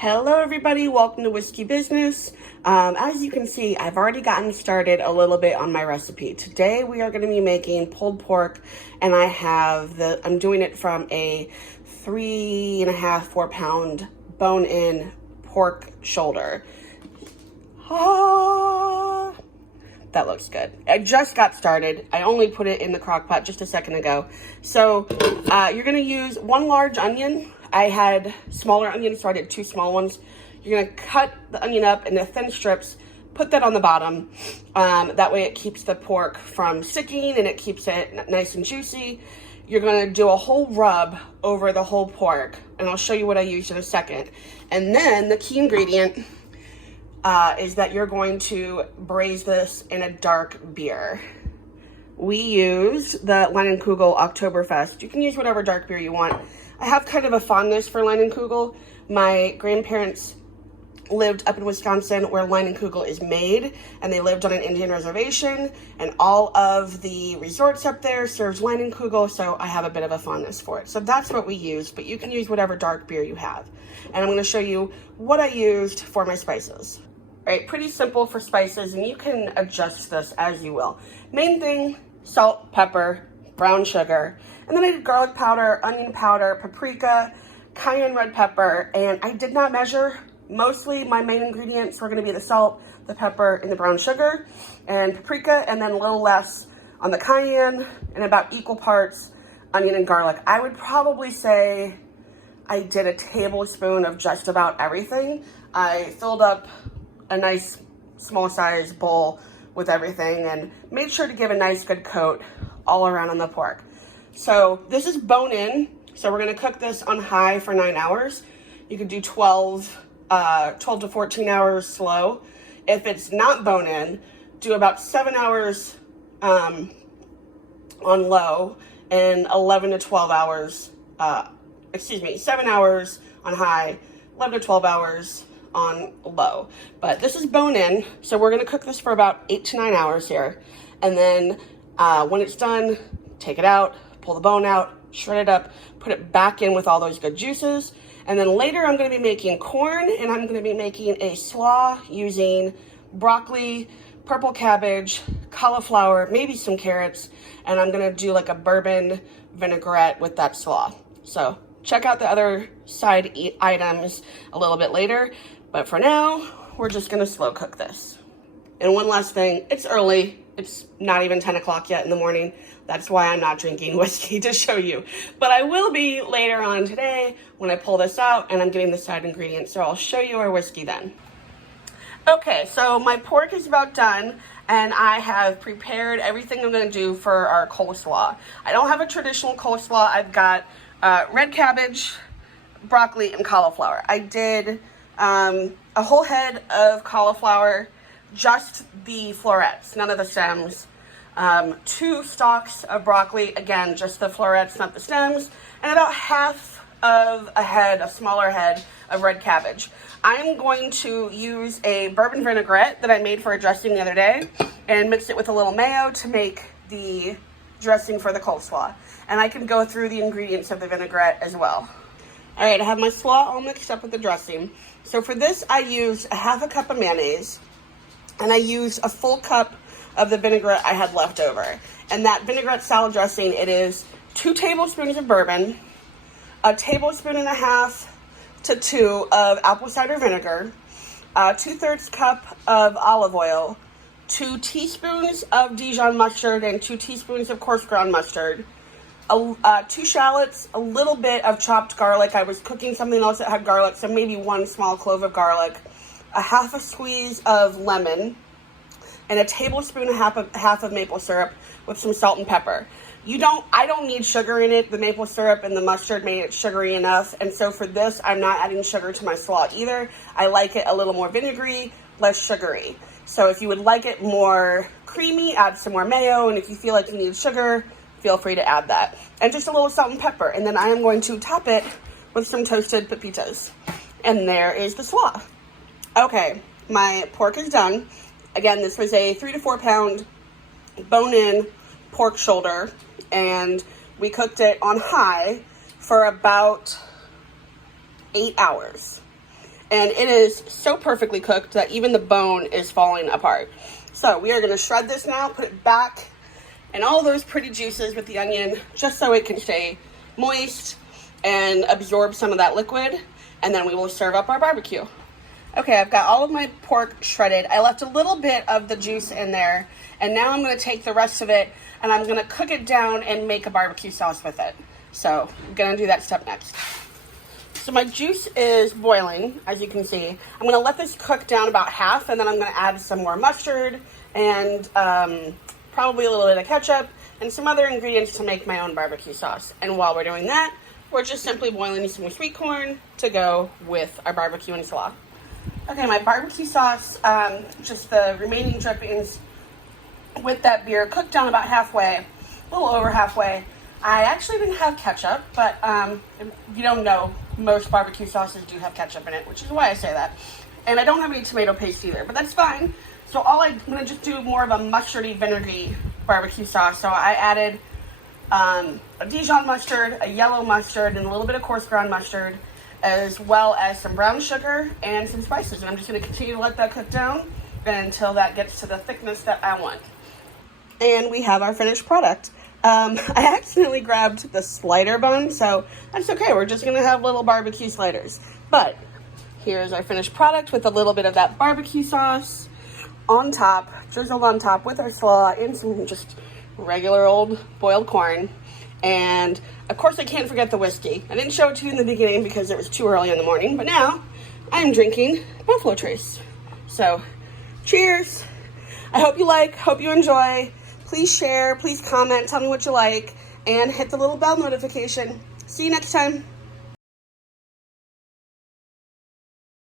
Hello everybody, welcome to Whiskey Business. As you can see, I've already gotten started a little bit on my recipe. Today we are going to be making pulled pork, and I'm doing it from a 3.5–4 pound bone-in pork shoulder. That looks good. I just got started. I only put it in the crock pot just a second ago. So you're going to use 1 large onion. I had smaller onions, so I did 2 small ones. You're gonna cut the onion up into thin strips, put that on the bottom. That way it keeps the pork from sticking and it keeps it nice and juicy. You're gonna do a whole rub over the whole pork, and I'll show you what I used in a second. And then the key ingredient is that you're going to braise this in a dark beer. We use the Leinenkugel Oktoberfest. You can use whatever dark beer you want. I have kind of a fondness for Leinenkugel. My grandparents lived up in Wisconsin where Leinenkugel is made, and they lived on an Indian reservation, and all of the resorts up there serves Leinenkugel, so I have a bit of a fondness for it. So that's what we use, but you can use whatever dark beer you have. And I'm going to show you what I used for my spices. All right, pretty simple for spices, and you can adjust this as you will. Main thing, salt, pepper, brown sugar, and then I did garlic powder, onion powder, paprika, cayenne red pepper, and I did not measure. Mostly my main ingredients were going to be the salt, the pepper, and the brown sugar, and paprika, and then a little less on the cayenne, and about equal parts onion and garlic. I would probably say I did a tablespoon of just about everything. I filled up a nice small size bowl with everything and made sure to give a nice good coat all around on the pork. So this is bone in, so we're gonna cook this on high for 9 hours. You could do 12 to 14 hours slow. If it's not bone in, do about 7 hours on low and 11 to 12 hours, 7 hours on high, 11 to 12 hours on low. But this is bone in, so we're gonna cook this for about 8 to 9 hours here. And then when it's done, take it out, pull the bone out, shred it up, put it back in with all those good juices. And then later I'm going to be making corn, and I'm going to be making a slaw using broccoli, purple cabbage, cauliflower, maybe some carrots, and I'm going to do like a bourbon vinaigrette with that slaw. So check out the other side items a little bit later, but for now, we're just going to slow cook this. And one last thing, it's early. It's not even 10 o'clock yet in the morning. That's why I'm not drinking whiskey to show you. But I will be later on today when I pull this out and I'm getting the side ingredients. So I'll show you our whiskey then. Okay, so my pork is about done, and I have prepared everything I'm gonna do for our coleslaw. I don't have a traditional coleslaw. I've got red cabbage, broccoli, and cauliflower. I did a whole head of cauliflower, just the florets, none of the stems. 2 stalks of broccoli, again, just the florets, not the stems, and about half of a smaller head of red cabbage. I'm going to use a bourbon vinaigrette that I made for a dressing the other day and mix it with a little mayo to make the dressing for the coleslaw. And I can go through the ingredients of the vinaigrette as well. All right, I have my slaw all mixed up with the dressing. So for this, I used a half a cup of mayonnaise, and I used a full cup of the vinaigrette I had left over. And that vinaigrette salad dressing, it is 2 tablespoons of bourbon, 1.5 tablespoons to 2 of apple cider vinegar, 2/3 cup of olive oil, 2 teaspoons of Dijon mustard, and 2 teaspoons of coarse ground mustard, 2 shallots, a little bit of chopped garlic. I was cooking something else that had garlic, so maybe 1 small clove of garlic, a half a squeeze of lemon, and a tablespoon and half of maple syrup with some salt and pepper. I don't need sugar in it. The maple syrup and the mustard made it sugary enough, and so for this, I'm not adding sugar to my slaw either. I like it a little more vinegary, less sugary. So if you would like it more creamy, add some more mayo, and if you feel like you need sugar, feel free to add that. And just a little salt and pepper, and then I am going to top it with some toasted pepitas. And there is the slaw. Okay, my pork is done. Again, this was a 3 to 4 pound bone-in pork shoulder, and we cooked it on high for about 8 hours. And it is so perfectly cooked that even the bone is falling apart. So we are gonna shred this now, put it back and all those pretty juices with the onion, just so it can stay moist and absorb some of that liquid. And then we will serve up our barbecue. Okay, I've got all of my pork shredded. I left a little bit of the juice in there, and now I'm gonna take the rest of it and I'm gonna cook it down and make a barbecue sauce with it. So I'm gonna do that step next. So my juice is boiling, as you can see. I'm gonna let this cook down about half, and then I'm gonna add some more mustard and probably a little bit of ketchup and some other ingredients to make my own barbecue sauce. And while we're doing that, we're just simply boiling some sweet corn to go with our barbecue and slaw. Okay, my barbecue sauce, just the remaining drippings with that beer, cooked down about halfway, a little over halfway. I actually didn't have ketchup, but if you don't know, most barbecue sauces do have ketchup in it, which is why I say that. And I don't have any tomato paste either, but that's fine. So I'm gonna just do more of a mustardy, vinegary barbecue sauce. So I added a Dijon mustard, a yellow mustard, and a little bit of coarse ground mustard, as well as some brown sugar and some spices. And I'm just gonna continue to let that cook down until that gets to the thickness that I want. And we have our finished product. I accidentally grabbed the slider bun, so that's okay. We're just gonna have little barbecue sliders. But here's our finished product with a little bit of that barbecue sauce on top, drizzled on top with our slaw and some just regular old boiled corn. And of course I can't forget the whiskey. I didn't show it to you in the beginning because it was too early in the morning, but now I'm drinking Buffalo Trace. So cheers. I hope you enjoy. Please share, please comment, tell me what you like, and hit the little bell notification. See you next time.